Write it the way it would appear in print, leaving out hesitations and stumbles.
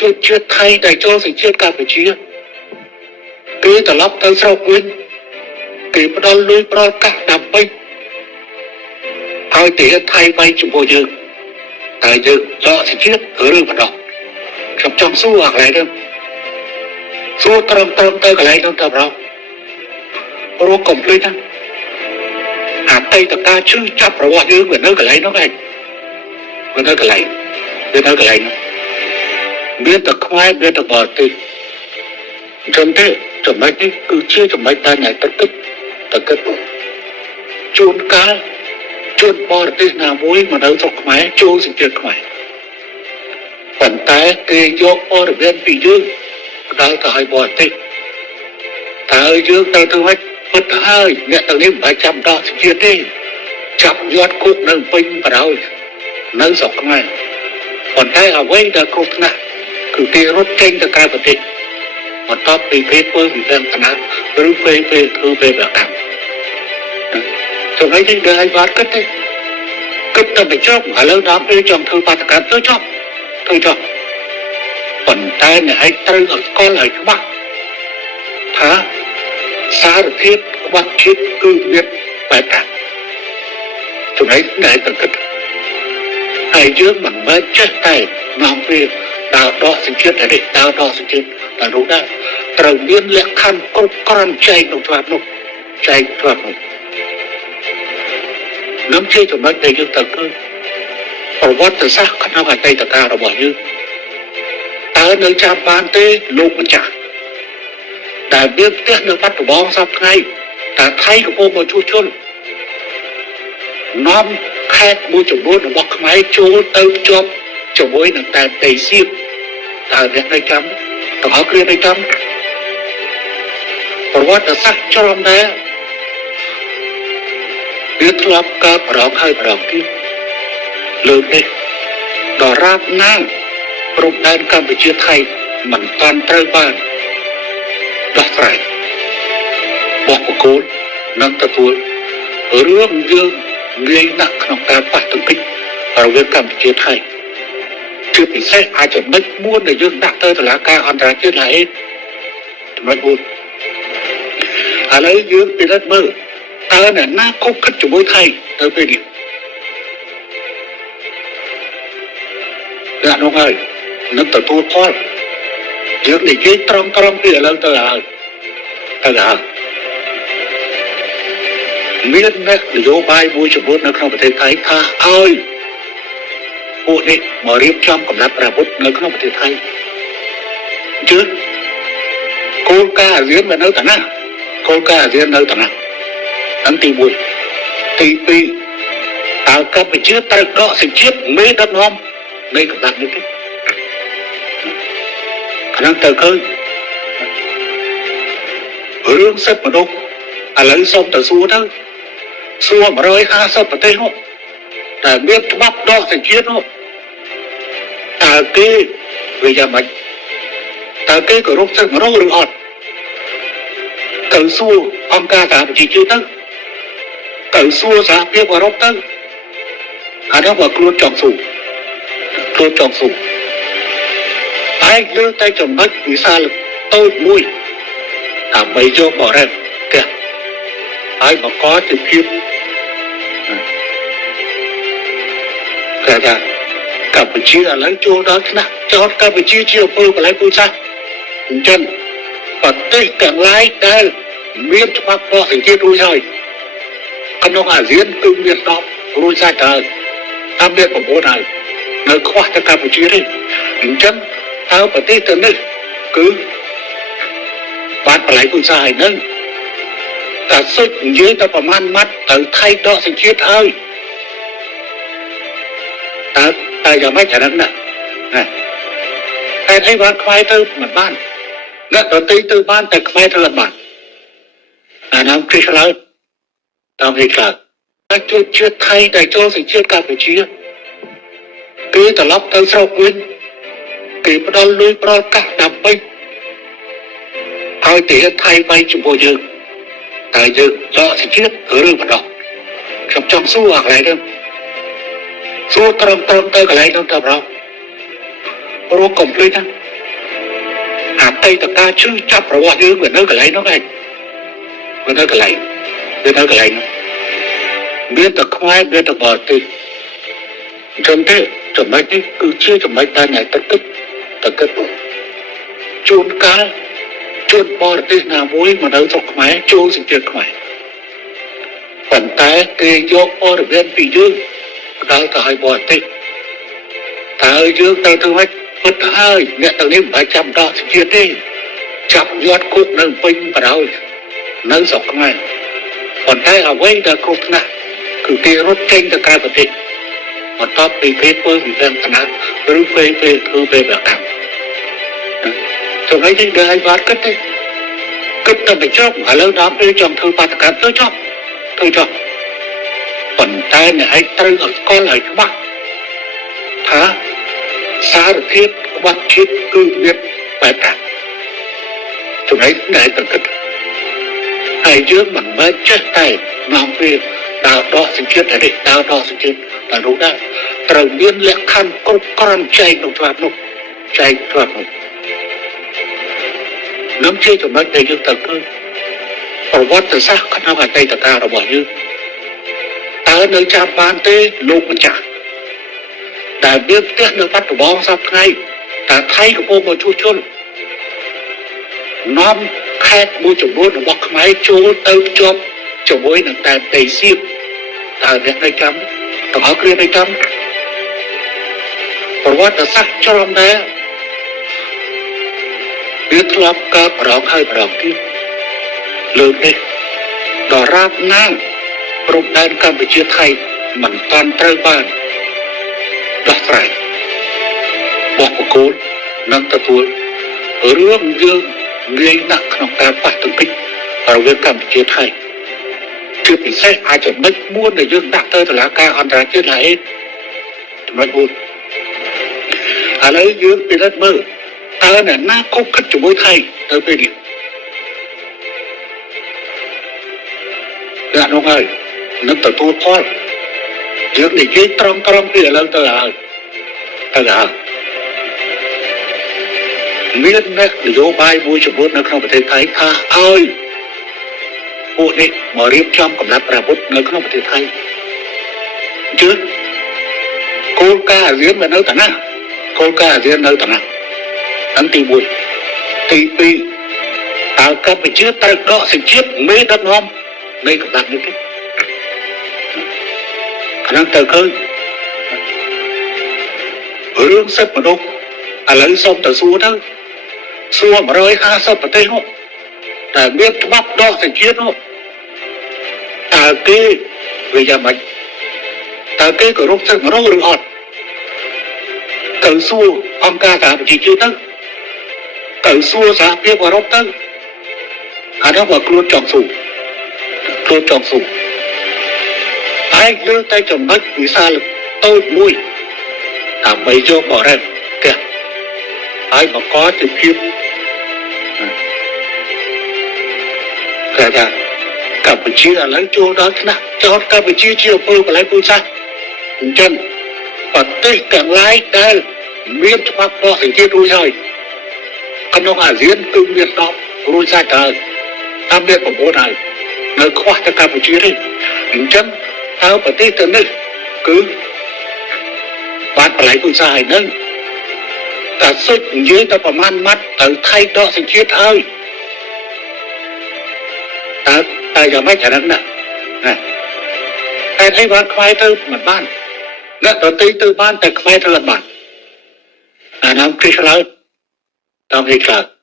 ជួយជាតិថៃដែលចូលសញ្ជាតិកម្ពុជាគេត្រឡប់ទៅស្រុកវិញគេផ្ដល់លុយប្រកាសដើម្បីឲ្យទាថៃបាយជាមួយយើងតែយើងដកសញ្ជាតិឬមិនដកខ្ញុំចង់សួរអាកន្លែងនេះសួរត្រឹមទៅកន្លែងនោះទៅប្រហែលព្រោះកុំភ្លេចណាអតីតកាលឈឺចាប់របស់យើងវានៅកន្លែងនោះឯងវានៅកន្លែងនោះមានតែខ្មែរមានតែបរទេសអញ្ចឹងទេចំណុចនេះគឺជាចំណុចដែលទឹកជួនកាលជួនបរទេសណាមួយមកនៅស្រុកខ្មែរចូលសញ្ជាតិខ្មែរប៉ុន្តែគេយកព័ត៌មានពីយើងផ្ដល់ទៅឲ្យបរទេសតើយើងទៅវិញពិតទៅហើយអ្នកទាំងនេះមិនបាច់ចាំដោះសញ្ជាតិទេចាប់យកគុកនៅពេញបរោយនៅស្រុកខ្មែរប៉ុន្តែអ្វីដែលគ្រប់ថ្នាក់គឺគេរត់ចេញទៅក្រៅប្រទេសបន្ទាប់ពីពេលធ្វើវិធានការឬពេលធ្វើពេលប្រកាសចំណុចនេះដែលបាត់គិតទេគិតតែបញ្ចប់ឥឡូវដល់ពេលចង់ធ្វើបាតកម្មទៅចប់ប៉ុន្តែអ្នកឯងត្រូវឲ្យស្គាល់ឲ្យច្បាស់ថាសារធាតុក្បត់ជាតិគឺមានបែបណាចំណុចដែលត្រូវគិតហើយយើងមិនមែនចេះតែនាំពេលដើរដកសញ្ជាតិតែដើរដកសញ្ជាតិតែនោះដែរត្រូវមានលក្ខខណ្ឌគ្រប់គ្រាន់ចែកនោះនឹងជាចំណុចដែលយើងត្រូវឃើញប្រវត្តិសាស្ត្រក្នុងអតីតកាលរបស់យើងតើនៅចាំបានទេលោកម្ចាស់ដែលមានផ្ទះនៅបាត់ដំបងសពថ្ងៃតែថៃកំពុងមកជួសជុលនាំខេត្តមួយចំនួនរបស់ខ្មែរចូលទៅភ្ជាប់ជាមួយនឹងតែតេសៀបតើអ្នកនៅចាំទាំងអស់គ្នានៅចាំប្រវត្តិសាស្ត្រច្រំដែរវាធ្លាប់កើបម្ដងហើយម្ដងទៀតលើកនេះដរាបណាព្រំដែនកម្ពុជាថៃមិនតាន់ត្រូវបានដោះស្រាយបោះបកគោលនិងទទួលរឿងយើងងាយណាស់ក្នុងការប៉ះទង្គិចរវាងកម្ពុជាថៃជាពិសេសអាចចំណុចមួយដែលយើងដាក់ទៅតុលាការអន្តរជាតិហើយចំណុចមួយឥឡូវយើងពិនិត្យមើលតើអ្នកណាគប់គិតជាមួយថៃទៅពេលនេះអ្នកនោះហើយនឹងទទួលផលយើងនិយាយត្រង់ពីឥឡូវទៅហើយមាននយោបាយមួយចំនួននៅក្នុងប្រទេសថៃថាឲ្យពួកនេះមករៀបចំកំណត់អាវុធនៅក្នុងប្រទេសថៃជឿគោលការណ៍អាស៊ាននៅតាណាអង្គទី1ទី2តើកម្ពុជាត្រូវដកសញ្ជាតិមេដឹកនាំនៃកំណត់នេះទេខាងទៅឃើញរឿងសិទ្ធិមនុស្សឥឡូវសូមទៅសួរ150ប្រទេសនោះតែមានច្បាប់ដកសញ្ជាតិនោះតើគេវាយ៉ាងម៉េចតើគេគោរពសិទ្ធិមនុស្សឬអត់ទៅសួរអង្គការសហប្រជាជាតិទៅសួរសហភាពអឺរ៉ុបទៅអានោះក៏ខ្លួនចង់សួរហើយលើតែចំណុចវិសាលតូចមួយដើម្បីយកបរិបទហើយបង្កជាភាពគេថាកម្ពុជាឥឡូវចូលដល់ថ្នាក់ចោតកម្ពុជាជាអំពើបល្ល័ង្កពូជសាសន៍អញ្ចឹងប្រទេសទាំងឡាយដែលមានច្បាប់ដកសញ្ជាតិរួចហើយក្នុងអាស៊ានគឺមាន10រួចសាច់ទៅតាមមាន9ហើយនៅខ្វះតែកម្ពុជាទេអញ្ចឹងតើប្រទេសទាំងនេះគឺបានបល្ល័ង្កពូជសាសន៍ហើយនឹងតែសុទ្ធនិយាយតែប្រមាណម៉ាត់ទៅថៃដកសញ្ជាតិហើយតែយ៉ាងម៉េចអាហ្នឹងណាតែអីបានខ្វាយទៅមិនបានអ្នកដទៃទៅបានតែខ្វាយទៅអត់បានអានោះគឺឆ្លើយតាមហេតុការណ៍តែជួយជាតិថៃដែលចូលសញ្ជាតិកម្ពុជាគេត្រឡប់ទៅស្រុកវិញគេផ្ដល់លុយប្រកាសដើម្បីឲ្យទាថៃបាយជាមួយយើងតែយើងដកសញ្ជាតិឬមិនដកខ្ញុំចង់សួរអាកន្លែងនេះសួរត្រឹមទៅកន្លែងនោះទៅប្រហែល រកកុំភ្លេចណាអតីតកាលឈឺចាប់របស់យើងវានៅកន្លែងនោះឯងវានៅកន្លែងមានតែខ្មែរមានតែបរទេសអញ្ចឹងទេចំណុចនេះគឺជាចំណុចដែលអ្នកទឹកជួនកាលជួនបរទេសណាមួយមកនៅស្រុកខ្មែរចូលសញ្ជាតិខ្មែរប៉ុន្តែគេយកព័ត៌មានពីយើងផ្ដល់ទៅឲ្យបរទេសតើយើងត្រូវធ្វើម៉េចពិតទៅហើយអ្នកទាំងនេះមិនបាច់ចាំដោះសញ្ជាតិទេចាប់យកគុកនៅពេញបរោយនៅស្រុកខ្មែរប៉ុន្តែអ្វីដែលគ្រប់ថ្នាក់គឺគេរត់ចេញទៅក្រៅប្រទេសបន្ទាប់ពីពេលធ្វើវិធានការឬពេលធ្វើពេលប្រកម្មចំណុចនេះដែលឲ្យបាត់គិតទេគិតតែបញ្ចប់ឥឡូវដល់ពេលចង់ធ្វើបាតកម្មទៅចប់ប៉ុន្តែអ្នកឯងត្រូវឲ្យស្គាល់ឲ្យច្បាស់ថាសារធាតុក្បត់ជាតិគឺមានបែបណាចំណុចដែលត្រូវគិតហើយយើងមិនមែនចេះតែនាំពេលដើរដកសញ្ជាតិតែដើរដកសញ្ជាតិតែនោះដែរត្រូវមានលក្ខខណ្ឌគ្រប់គ្រាន់ចែកនោះនឹងជាចំណុចដែលយើងត្រូវធ្វើប្រវត្តិសាស្ត្រក្នុងអតីតកាលរបស់យើងតើនៅចាំបានទេលោកម្ចាស់ដែលមានផ្ទះនៅបាត់ដំបងសប្តាហ៍ថ្ងៃតែថៃកំពុងមកជួសជុលនាំខេត្តមួយចំនួនរបស់ខ្មែរចូលទៅភ្ជាប់ជាមួយនឹងតែដីសៀកតើអ្នកនៅចាំទាំងអស់គ្នានៅចាំប្រវត្តិសាស្ត្រច្រំដែរវាធ្លាប់កើតប្រងហើយប្រងទៀតលើកនេះដល់រាបណាព្រំដែនកម្ពុជាថៃមិនតាន់ត្រូវបានដោះស្រាយបោះបកគោលនិងទទួលរឿងយើងងាយណាស់ក្នុងការប៉ះទង្គិចរវាងកម្ពុជាថៃជាពិសេសអាចចំណុចមួយដែលយើងដាក់ទៅតុលាការអន្តរជាតិហេតុចំណុចមួយឥឡូវយើងពិនិត្យមើលតើអ្នកណាគប់គិតជាមួយថៃទៅពេលនេះអ្នកនោះហើយនឹងទទួលផលយើងនិយាយត្រង់ពីឥឡូវទៅហើយមានអ្នកនយោបាយមួយចំនួននៅក្នុងប្រទេសថៃថាឲ្យពួកនេះមករៀបចំកំណត់ប្រវត្តិនៅក្នុងប្រទេសថៃជឿគោលការណ៍អាស៊ាននៅតាណាអង្គទី1ទី2តើកម្ពុជាត្រូវដកសញ្ជាតិមេដឹកនាំនៃកំណត់នេះទេខាងទៅឃើញរឿងសិទ្ធិមនុស្សឥឡូវសូមទៅសួរ150ប្រទេសនោះតែមានច្បាប់ដកសញ្ជាតិនោះតើគេវាយ៉ាងម៉េចតើគេគោរពសិទ្ធិមនុស្សឬអត់ទៅសួរអង្គការសហប្រជាជាតិទៅសួរសហភាពអឺរ៉ុបទៅអានោះក៏ខ្លួនចង់សួរតែលើតែចំណុចវិសាលតូចមួយដើម្បីយកបរិបទហើយបង្កជាភាពគេថាកម្ពុជាឥឡូវចូលដល់ថ្នាក់ចោតកម្ពុជាជាអំពើបលែងពូជសាសន៍អញ្ចឹងប្រទេសទាំងឡាយដែលមានច្បាប់ដកសញ្ជាតិរួចហើយក្នុងអាស៊ានគឺមាន10រួចសាច់ហើយតាមមាន9ហើយនៅខ្វះតែកម្ពុជាទេអញ្ចឹងតើប្រទេសទាំងនេះគឺបានបលែងពូជសាសន៍ហើយនឹងតែសុទ្ធនិយាយតែប្រមាណម៉ាត់ទៅថៃដកសញ្ជាតិហើយតែយ៉ាងម៉េចអាហ្នឹងណាតែអីបានខ្វាយទៅមិនបានអ្នកដទៃទៅបានតែខ្វាយទៅអត់បានអានោះគឺឆ្លើយតាមហេតុ